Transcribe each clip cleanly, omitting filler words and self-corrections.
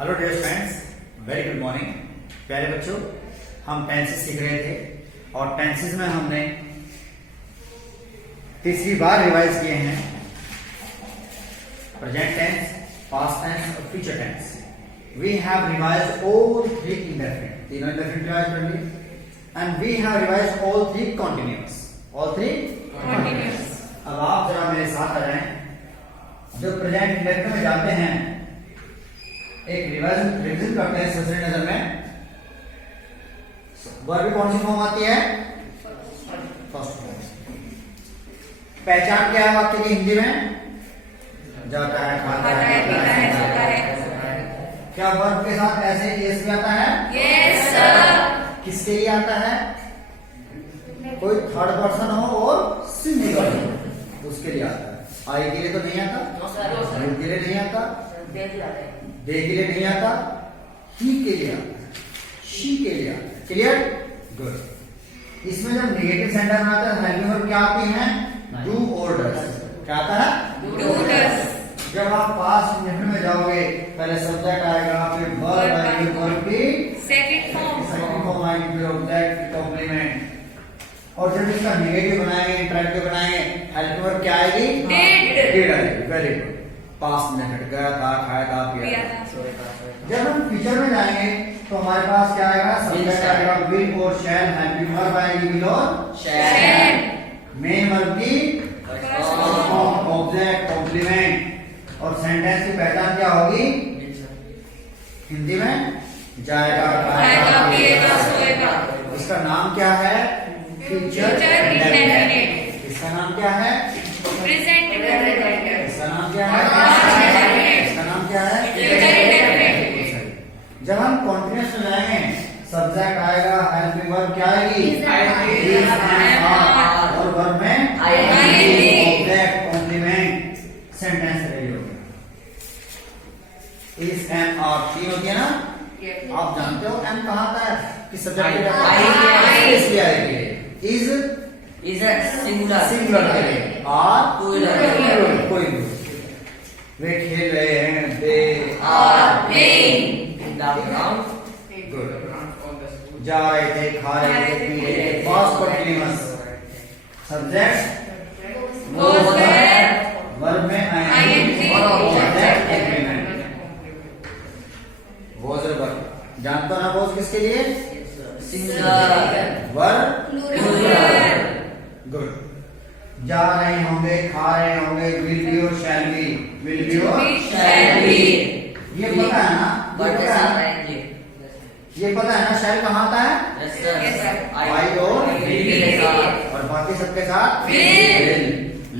Hello dear friends, very good morning. प्यारे बच्चों, हम टेंसेस सीख रहे थे और टेंसेस में हमने तीसरी बार रिवाइज किए हैं प्रेजेंट टेंस, पास्ट टेंस और future tense. We have revised all three indefinite, तीनों इंडेफिनिट रिवाइज कर लिए and we have revised all three continuous, all three continuous. अब आप जरा मेरे साथ आ जाएं। जब प्रेजेंट इंडेफिनिट में जाते हैं एक रिवीजन करते हैं सबसे नजर में। वर्ब कौन सी फॉर्म आती है? First form. पहचान क्या है वाक्य की हिंदी में? जाता है, खाता है, पीता है, सोता है। क्या वर्ब के साथ ऐसे यस भी आता है? Yes sir. किसके लिए आता है? कोई थर्ड पर्सन हो और सिंगुलर हो उसके लिए आता है। आई के लिए तो नहीं आता, यू के लिए नहीं आता, दे के लिए नहीं आता, ही के लिए आता है, शी के लिए आता है। क्लियर? गुड। इसमें जब नेगेटिव सेंटेंस में आता है हेल्पिंग वर्ब क्या आती है? डू और डस। क्या आता है? Do does. जब आप पास्ट इंडेफिनिट में जाओगे पहले सब्जेक्ट आएगा, फिर वर्ब आएगी, वर्ब की सेकंड फॉर्म आएगी, फिर ऑब्जेक्ट, कॉम्प्लीमेंट। और जब इसका नेगेटिव बनाएंगे, इंटरेक्टिव बनाएंगे, हेल्पिंग वर्ब क्या आएगी? डिड आएगी। Very good. पास्ट मेथड, गया था, खाया था, पिया था। जब हम फ्यूचर में जाएंगे तो हमारे पास क्या आएगा? सब्जेक्ट आएगा, विल और शैल, हेल्पिंग वर्ब आएगी विल और शैल, मेन वर्ब की ऑब्जेक्ट, कॉम्प्लीमेंट। और सेंटेंस की पहचान क्या होगी? हिंदी में जाएगा, खाएगा, पिएगा, सोएगा। इसका नाम क्या है? Future indefinite. इसका नाम क्या है? Present indefinite. इसका नाम क्या है? इसका नाम क्या है? Future indefinite. जब हम कॉन्टिन्यूअस में जाएंगे सब्जेक्ट आएगा, हेल्पिंग वर्ब क्या आएगी? इज एंड आर, और वर्ब में ऑब्जेक्ट, कॉम्प्लीमेंट, सेंटेंस रेडी हो गया। इज एंड आर तीन होती है ना? आप जानते हो एम कहाँ आता है? किस सब्जेक्ट के लिए? इसलिए आएगी। इज सिंगुलर के लिए, आर प्लूरल, कोई भी। वे खेल रहे हैं, दे आर प्लेइंग। गुड। जा रहे थे, खा रहे थे, पी रहे थे, past continuous. Subject was there, verb में आईएनजी और ऑब्जेक्ट एग्रीमेंट। वाज और वर्ब जानते हो ना? वाज किसके लिए? Singular, verb plural. गुड। जा रहे होंगे, खा रहे होंगे, विल बी और शैल बी, विल बी और शैल बी। ये पता है ना? ये पता है ना शैल कहाँ आता है? Yes sir. आई और विल के साथ, और बाकी सबके साथ विल।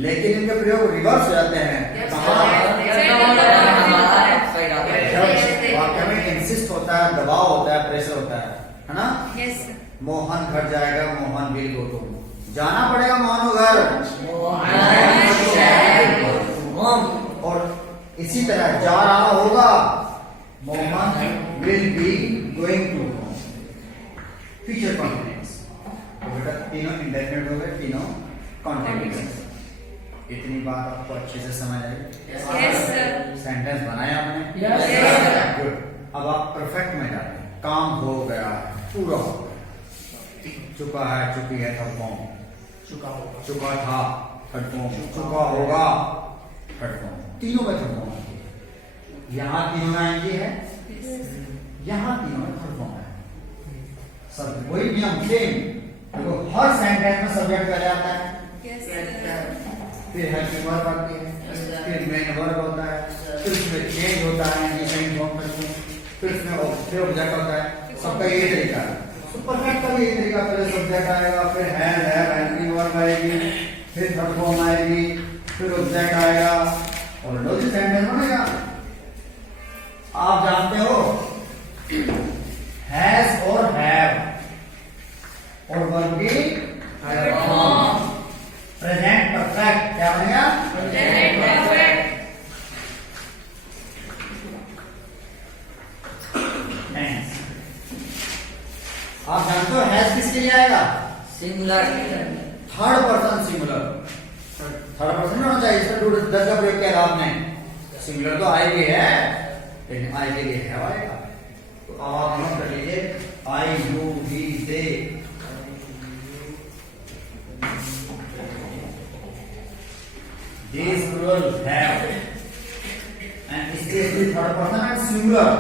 लेकिन इनके प्रयोग रिवर्स हो जाते हैं। कहाँ? जब वाक्य में इंसिस्ट होता है, दबाव होता है, प्रेशर होता है ना? यस। मोहन घर जाएगा, मोहन विल गो टू। जाना पड़ेगा मोहन घर, और इसी तरह जा रहा होगा, Mohan will be going to home. Future continuous. तो बेटा तीनों इंडेफिनिट हो गए, तीनों कॉन्टिन्यूअस। इतनी बात आपको अच्छे से समझ आई? Yes sir. सेंटेंस बनाया आपने? Yes sir. गुड। अब आप परफेक्ट में जाते हैं। काम हो गया है, पूरा हो गया, चुका है, चुकी है, थर्ड फॉर्म। चुका था, थर्ड फॉर्म। चुका होगा, थर्ड फॉर्म। तीनों में थर्ड फॉर्म है। यहाँ तीनों में आएंगे है, यहाँ तीनों में थर्ड फॉर्म है। सब वही नियम सेम। देखो हर सेंटेंस में सब्जेक्ट पहले आता है, फिर हेल्पिंग वर्ब आती है, फिर मेन वर्ब होता है, फिर उसमें चेंज होता है, डिफाइन फॉर्म करते हैं, फिर उसमें ऑब्जेक्ट होता है। सबका यही तरीका है। परफेक्ट का भी यही तरीका। पहले सब्जेक्ट आएगा, फिर हैव, हेल्पिंग वर्ब आएगी, फिर थर्ड फॉर्म आएगी, फिर ऑब्जेक्ट आएगा, और लॉजिक सेंटेंस बनेगा। आप जानते हो हैज और हैव और वर्ब की फॉर्म। प्रेजेंट परफेक्ट क्या बनेगा? Present perfect. टेंस आप जानते हो हैज किसके लिए आएगा? Singular, third person singular. Third person होना चाहिए। इसमें डू डस का प्रयोग किया आपने, सिंगुलर तो आएगी है। लेकिन आई के लिए हैव आएगा। तो अब आप नोट कर लीजिए, I, you, we, they. These plural have, and is this the third person and singular?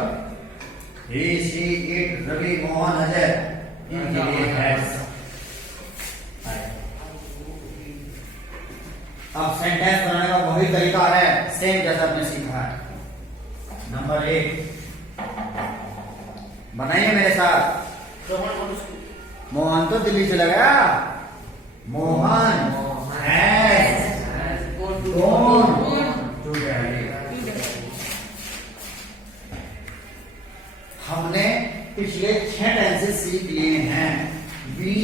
He, she, it, Ravi, Mohan, Ajay, इनके लिए has। अब सेंटेंस बनाने का वही तरीका है, सेम जैसा आपने सीखा है। नंबर 1 बनाइए मेरे साथ। मोहन तो दिल्ली चला गया। Mohan has gone to Delhi। हमने पिछले 6 टेंसेस सीख लिए हैं। We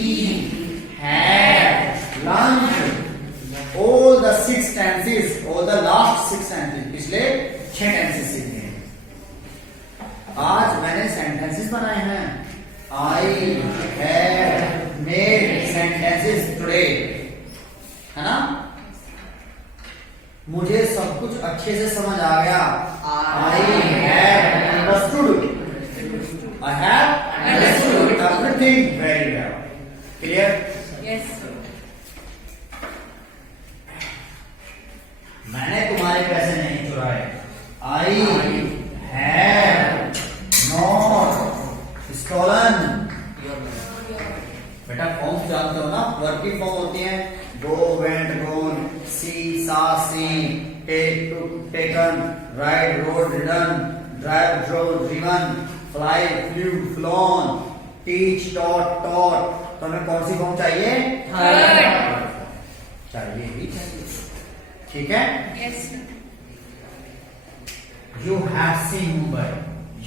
had lunch, all the 6 tenses, all the last 6 tenses, पिछले 6 टेंसेस सीखे हैं। आज मैंने सेंटेंसेस बनाए हैं। I have made sentences today, है ना? मुझे सब कुछ अच्छे से समझ आ गया। I have understood, I have understood everything very well। Clear? Yes. मैंने तुम्हारे पैसे नहीं चुराए। I have not stolen। बेटा फॉर्म्स जानते हो ना, वर्ब की फॉर्म होती है go, went, gone, see, saw, seen, take, took, taken, ride, rode, ridden, drive, drove, driven, fly, flew, flown, teach, taught, taught। तो हमें कौन सी फॉर्म चाहिए? Third। चाहिए ही चाहिए। ठीक है? Yes. You have seen Mumbai,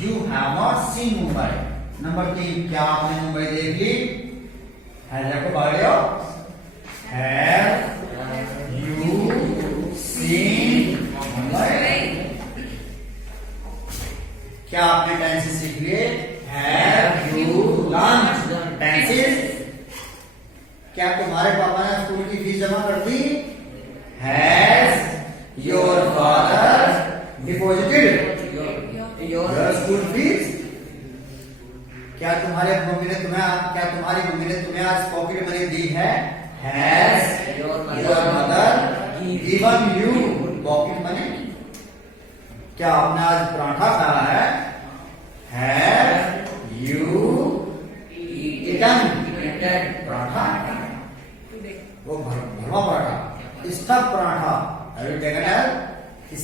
you have not seen Mumbai। Number 3, क्या आपने मुंबई देख ली? Has आपको पकड़े हो? Have you seen Mumbai? क्या आपने टेंसेस सीख लिए? Have you learned tenses? क्या तुम्हारे पापा ने स्कूल की फीस जमा कर दी? Has your father deposited your school fees? क्या तुम्हारी मम्मी ने तुम्हें आज पॉकेट मनी दी है? Has your mother given you pocket money? क्या आपने आज पराठा खाया है? Have you eaten paratha? वो भरवा paratha, stuff paratha. Have you taken a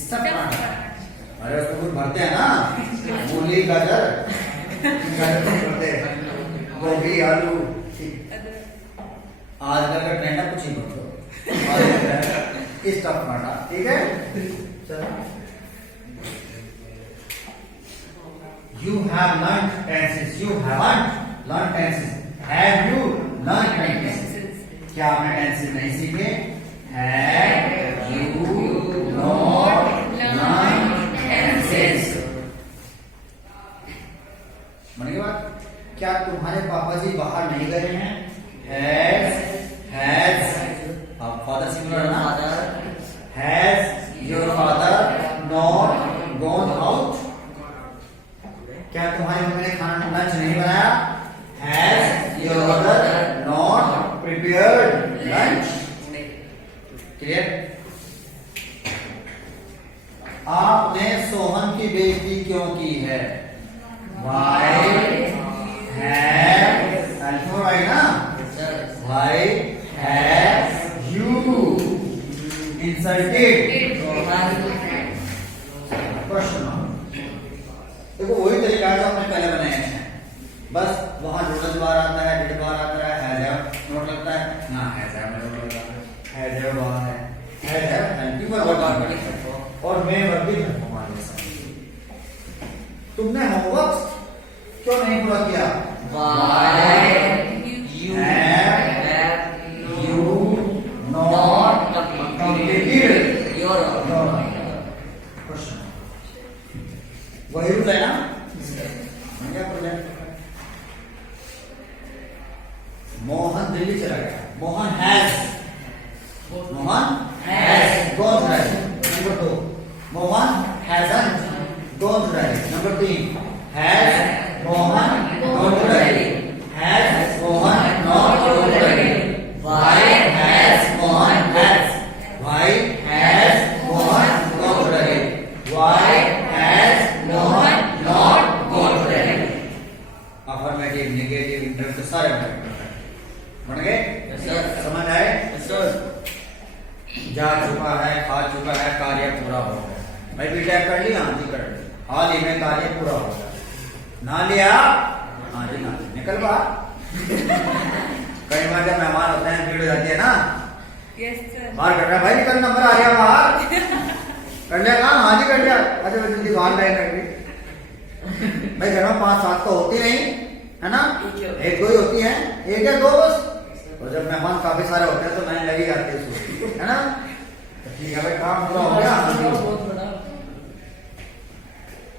stuffed paratha? अरे उसको कुछ भरते हैं ना, मूली, गाजर भरते हैं, गोभी, आलू। आजकल का ट्रेंड है कुछ ही भर दो, स्टफ पराठा। ठीक है, चलो। You have learned tenses, you haven't learned tenses। Have you learned tenses? क्या आपने टेंसेस नहीं सीखे? Have you not learned tenses? बन गई बात? क्या तुम्हारे पापा जी बाहर नहीं गए हैं? Has अब फादर सिंगुलर ना? Has your father not gone out? क्या तुम्हारी मम्मी ने खाना लंच नहीं बनाया? Has your mother not prepared lunch? Clear? आपने सोहन की बेइज्जती क्यों की है? Why have अल्फा ना? Why have you insulted? प्रश्न। देखो वही तरीका है जो हमने पहले बनाया है, बस वहां डोडल बार आता है, डिड बार आता है, हैज नोट लगता है ना, हैज नोट लगता है, हैज बार है, has thank you for work और मैं वर्क भी करता हूं हमारे साथ। तुमने होमवर्क क्यों नहीं पूरा किया? Why you have not completed your question? वही रूल है ना? क्या प्रॉब्लम? मोहन दिल्ली चला गया। Mohan has gone to Delhi. Number 2, Mohan hasn't gone to Delhi. भाई बी टैग कर लिया, हाँ जी कर लिया, हाल ही में कार्य पूरा हो गया। ना लिया, हाँ जी ना लिया, निकल बाहर। कई बार जब मेहमान होते हैं भीड़ हो जाती है ना, यस सर। बाहर कर रहा है, भाई निकल, नंबर आ गया बाहर। कर लिया काम, हाँ जी कर लिया, अच्छा मैं जल्दी बाहर लाइन कर ली। भाई घर में 5-7 तो होती नहीं है ना, एक दो ही होती है, एक या दो बस। और जब मेहमान काफी सारे होते हैं तो लाइन लगी जाती है उसको, है ना। तो ठीक है भाई, काम पूरा हो गया।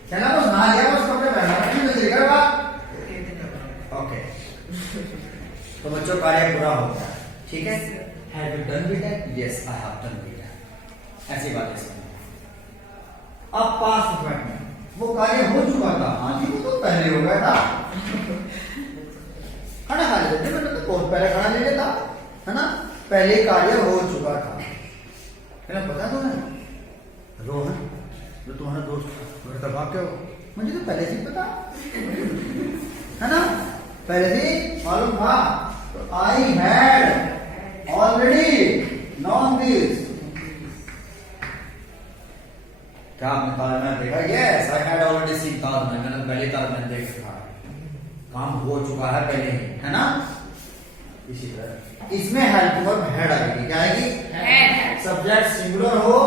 चला बस नहा लिया, बस कपड़े पहना, जल्दी कर बात। ओके, तो बच्चों कार्य पूरा हो गया, ठीक है। Have you done BTech? Yes, I have done BTech. ऐसी बात है इसमें। अब पास्ट परफेक्ट में वो कार्य हो चुका था, हाँ जी वो तो पहले हो गया था। खाना खा लेते मैंने तो बहुत पहले खाना ले लेता, है ना, पहले कार्य हो चुका था। है पता तो है रोहन जो तुम्हारा दोस्त घर का क्या हो, मुझे तो पहले से पता है ना, पहले से मालूम था। तो I had already non this. क्या आपने ताजमहल देखा? Yes, I had already seen Taj Mahal, मैंने पहले ताजमहल देखा था, काम हो चुका है पहले ही, है ना। इसी तरह इसमें हेल्प वर्ब हैड आएगी, क्या आएगी? हैड। सब्जेक्ट सिंगुलर हो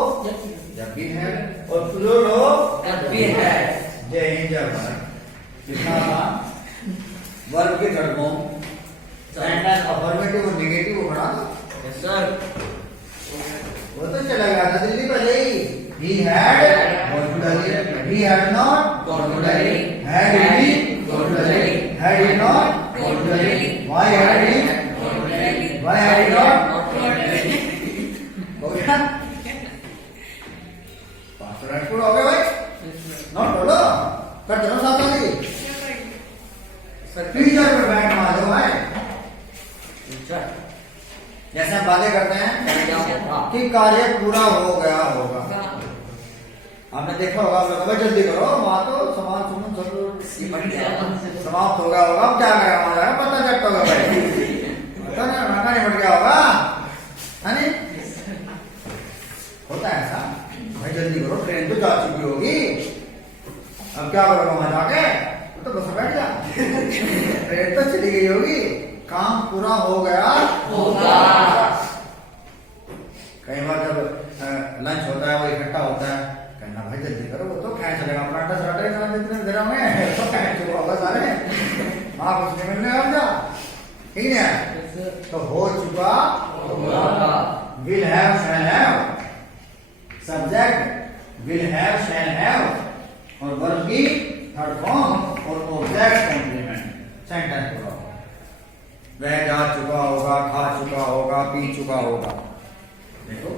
जब भी हैड, और प्लूरल हो तब भी हैड। जय हिंद जय भारत। कितना था वर्ब के थर्ड फॉर्म, सेंटेंस अफर्मेटिव और नेगेटिव हो बना दो। यस सर, वो तो चला गया था दिल्ली पहले ही। He had gone to Delhi. He had not gone to Delhi. Had he gone to Delhi? Had he not gone to Delhi? Why had he gone to Delhi? Why had he not gone to Delhi? हो गया? Past transfer हो गया भाई? Not बोलो, कर दो साथ वाली। फ्यूचर में बैठ मार दो भाई। फ्यूचर जैसे हम बातें करते हैं कि कार्य पूरा हो गया होगा, आपने देखा होगा, आप लोग जल्दी करो, वहां तो सामान सुमन सब समाप्त हो गया होगा। अब क्या गया हमारा पता चट होगा भाई, पता नहीं नाका निपट गया होगा, है नहीं? होता है ऐसा भाई, जल्दी करो, ट्रेन तो जा चुकी होगी, अब क्या करोगे वहां जाके, तो बस बैठ जा, ट्रेन तो चली गई होगी, काम पूरा हो गया होगा। कई बार जब लंच होता है वो इकट्ठा होता है, कहना भाई जल्दी करो, वो तो क्या चलेगा, पराठा सराठा खाना जितने घरों में तो क्या चुका होगा सारे, आप उसमें मिलने आ जा, ठीक है। तो हो चुका होगा, will have shall have, subject will have shall have, और वर्ब की थर्ड फॉर्म और ऑब्जेक्ट कॉम्प्लीमेंट, सेंटेंस पूरा होगा। वह जा चुका होगा, खा चुका होगा, पी चुका होगा। देखो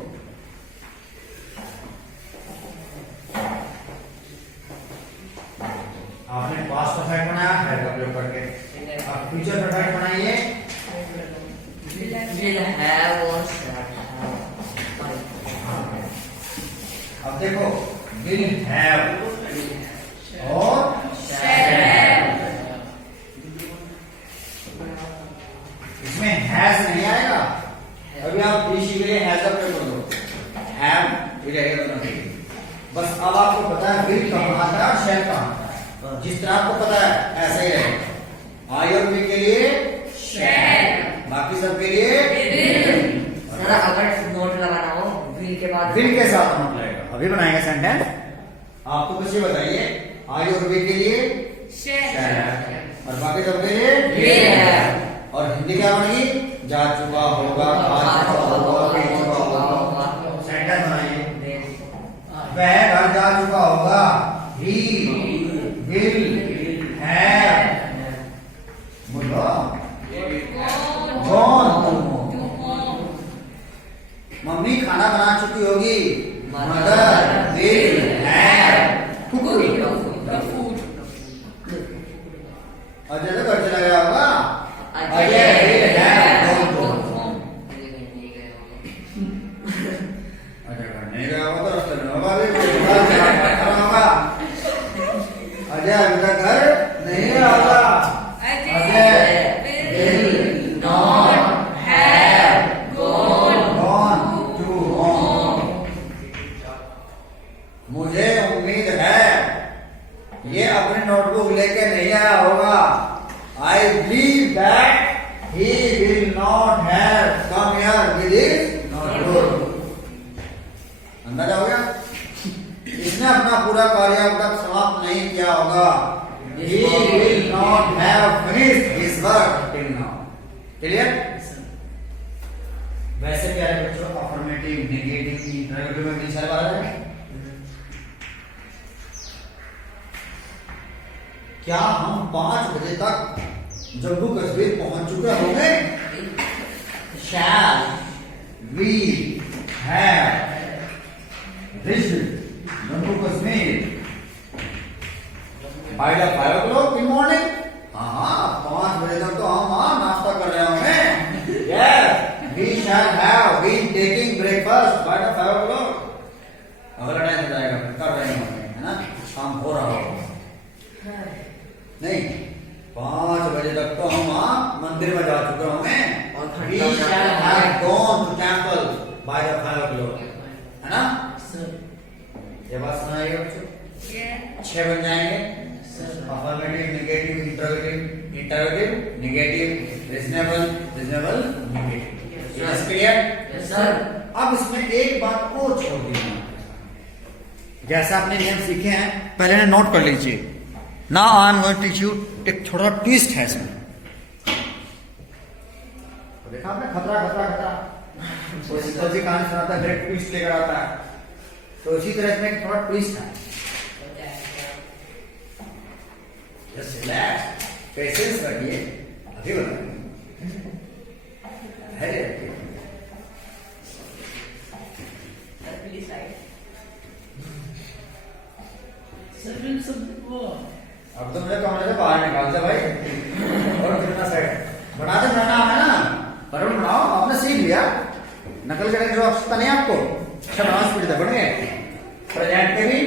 आपने पास्ट परफेक्ट बनाया है का प्रयोग करके, अब फ्यूचर परफेक्ट बनाइए। विल हैव और शैल अब देखो विल हैव और शैल हैव, इसमें हैज नहीं आएगा। अभी आप बीच के लिए हैज का प्रयोग कर दो, हैव ये रहेगा दोनों में। बस अब आपको पता है विल कहाँ आता है और शैल कहाँ आता है, जिस तरह आपको पता है ऐसा ही रहेगा। आई और वी के लिए शैल, बाकी सब के लिए विल। सर अगर नोट लगाना हो विल के बाद विल के साथ नोट लगेगा। अभी बनाएंगे सेंटेंस, आपको कुछ ये बताइए, आई और वी के लिए शैल शैल, और बाकी सब के लिए विल है। और हिंदी क्या बनेगी? जा चुका होगा, खा चुका होगा, पी चुका होगा। सेंटेंस बनाइए, वह घर जा चुका होगा, ही विल हैव बोलो गॉन टू होम। मम्मी खाना बना चुकी होगी, mother will have cooked the food. Ajay तो घर चला गया होगा, Ajay will have gone to home. Ajay घर नहीं गया होगा तो रास्ते में होगा, अजय अभी तक घर नहीं गया होगा। Ajay will not have gone gone to home. मुझे उम्मीद है ये अपनी नोटबुक लेके नहीं आया होगा। I believe that he will not have come here with his notebook. अंदाजा हो गया? इसने अपना पूरा कार्य अब तक समाप्त नहीं किया होगा। He will not have finished his work till now. Clear? वैसे प्यारे बच्चों, अफर्मेटिव, नेगेटिव, इंटरोगेटिव में कितनी सारी बात है? क्या हम 5 बजे तक जम्मू कश्मीर पहुंच चुके होंगे? Shall we have reached Jammu Kashmir by the 5 o'clock in morning? हाँ, 5 बजे तक तो हम वहाँ नाश्ता कर रहे होंगे। Yes, we shall have been taking breakfast by the 5 o'clock. अगला टाइम हो जाएगा, कर रहे होंगे, है ना? काम हो रहा होगा। नहीं, 5 बजे तक तो हम वहाँ मंदिर में जा चुके होंगे। We shall have gone to temple by the 5 o'clock. है ना? ये बात सुनाइए बच्चों। 6 बन जाएंगे। Affirmative, negative, interrogative, interrogative, negative, reasonable, reasonable, negative. Yes clear? Yes sir. अब इसमें एक बात और छोड़ दी है। जैसे आपने नियम सीखे हैं, पहले ने नोट कर लीजिए। Now I am going to teach you, एक छोटा ट्विस्ट है इसमें। तो देखा आपने, खतरा खतरा खतरा, कोई सिंपल कहानी सुनाता है, डायरेक्ट ट्विस्ट लेकर आता है। तो इसी तरह इसमें एक थोड़ा ट्विस्ट है। Just relax, पेशेंस रखिए, अभी बताएंगे। धैर्य रखिए। अब तो मुझे कमरे से बाहर निकाल दे भाई, और कितना साइड बनाते बनाना है ना, पर बनाओ। आपने सीख लिया, नकल करने की जो आवश्यकता नहीं आपको। अच्छा, स्पीड से बढ़ गए, प्रेजेंट के भी,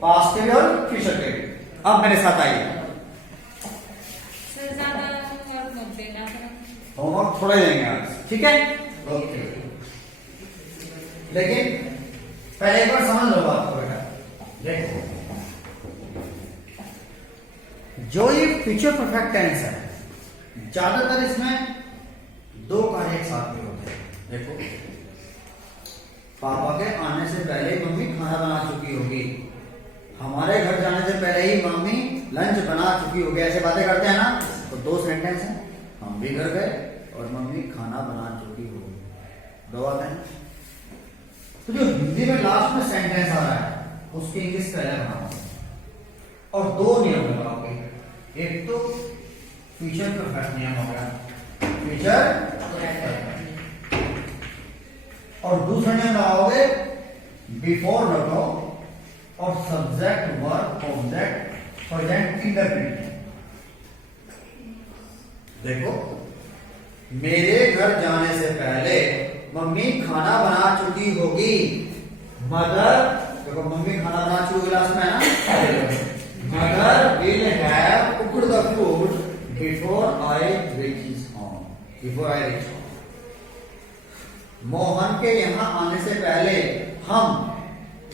पास्ट के भी और फ्यूचर के भी। अब मेरे साथ आइए। होमवर्क थोड़ा देंगे आज, ठीक है? ओके। लेकिन पहले एक बार समझ लो बात को बेटा। देखो, जो ये फ्यूचर परफेक्ट टेंस है, ज्यादातर इसमें 2 कार्य एक साथ में होते हैं। देखो, पापा के आने से पहले मम्मी खाना बना चुकी होगी, हमारे घर जाने से पहले ही मम्मी लंच बना चुकी होगी। ऐसे बातें करते हैं ना, तो 2 सेंटेंस हैं। हम भी घर गए और मम्मी खाना बना चुकी होगी, 2 बातें हैं। तो जो हिंदी में लास्ट में सेंटेंस आ रहा है, उसकी इंग्लिश पहले बनाओगे और 2 नियम लगाओगे। एक तो फ्यूचर परफेक्ट नियम होगा, फ्यूचर, और दूसरा नियम लगाओगे बिफोर रखो और subject, verb, object, present, indefinite. देखो, मेरे घर जाने से पहले मम्मी खाना बना चुकी होगी। मदर, देखो मम्मी खाना बना चुकी होगी लास्ट में है ना। Mother will have cooked the food before I reach home, before I reach home. Mohan के यहाँ आने से पहले हम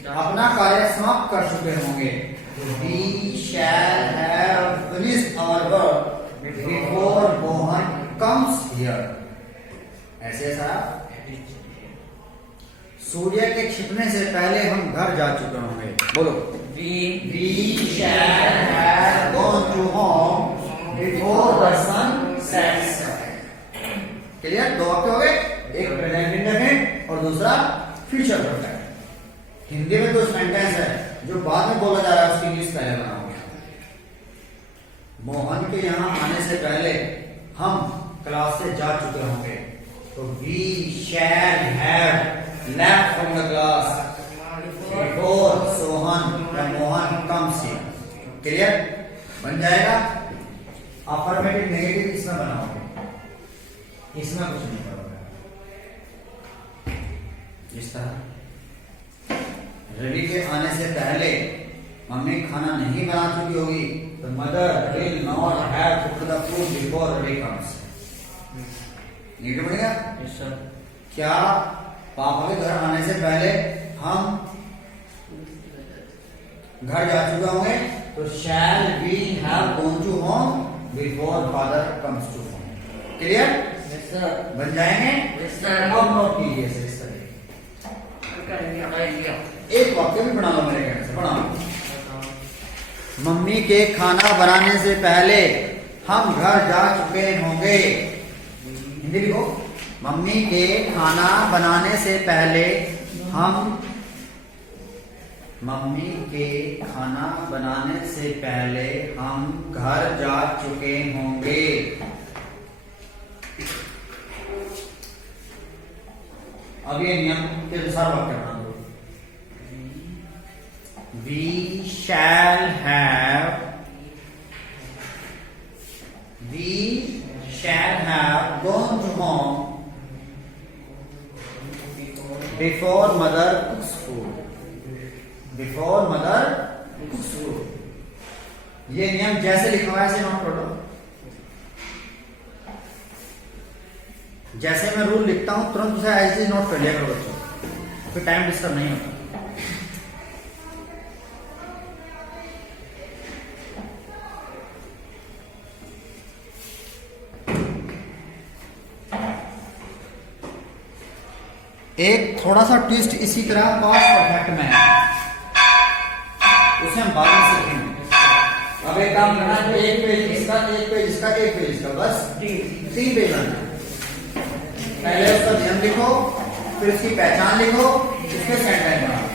अपना कार्य समाप्त कर चुके होंगे। We shall have finished our work before Mohan comes here। ऐसे ऐसा, सूर्य के छिपने से पहले हम घर जा चुके होंगे। बोलो, We shall have gone to home before the sun sets। Clear? 2 वाक्य हो गए, एक प्रेजेंट इंडेफिनिट और दूसरा फ्यूचर परफेक्ट। हिंदी में 2 सेंटेंस है, जो बाद में बोला जा रहा है उसकी इंग्लिश पहले बनाओगे। मोहन के यहाँ आने से पहले हम क्लास से जा चुके होंगे, तो we shall have left from the class before Mohan comes here। Clear? बन जाएगा। अफर्मेटिव, नेगेटिव इसमें बनाओगे, इसमें कुछ नहीं करोगे। इस तरह रवि के आने से पहले मम्मी खाना नहीं बना चुकी होगी, तो mother will not have cooked the food before Ravi comes. ये तो बढ़िया। Yes sir. क्या पापा के घर आने से पहले हम घर जा चुके होंगे तो shall we have gone to home before father comes to home. Clear? Yes sir बन जाएंगे? यस सर अब नोट कीजिए इसे इस तरह। कर लिया एक वाक्य भी बना लो मेरे कहने से, बना लो। मम्मी के खाना बनाने से पहले हम घर जा चुके होंगे। हिंदी लिखो। मम्मी के खाना बनाने से पहले हम मम्मी के खाना बनाने से पहले हम घर जा चुके होंगे। अब ये नियम के अनुसार वाक्य बना दो। We shall have gone to home before mother cooks food. Before mother cooks food. ये नियम जैसे लिखा हुआ है ऐसे नोट कर लो। जैसे मैं रूल लिखता हूं तुरंत उसे ऐसे नोट कर लिया करो बच्चों, फिर टाइम डिस्टर्ब नहीं होता। एक थोड़ा सा ट्विस्ट इसी तरह पास्ट परफेक्ट में है, उसे हम बाद में सीखेंगे। अब एक काम करना है, एक पेज इसका, एक पेज इसका, एक पेज इसका, बस 3 पेज आना है। पहले उसका नियम लिखो, फिर उसकी पहचान लिखो, उसके सेंटेंस बनाओ।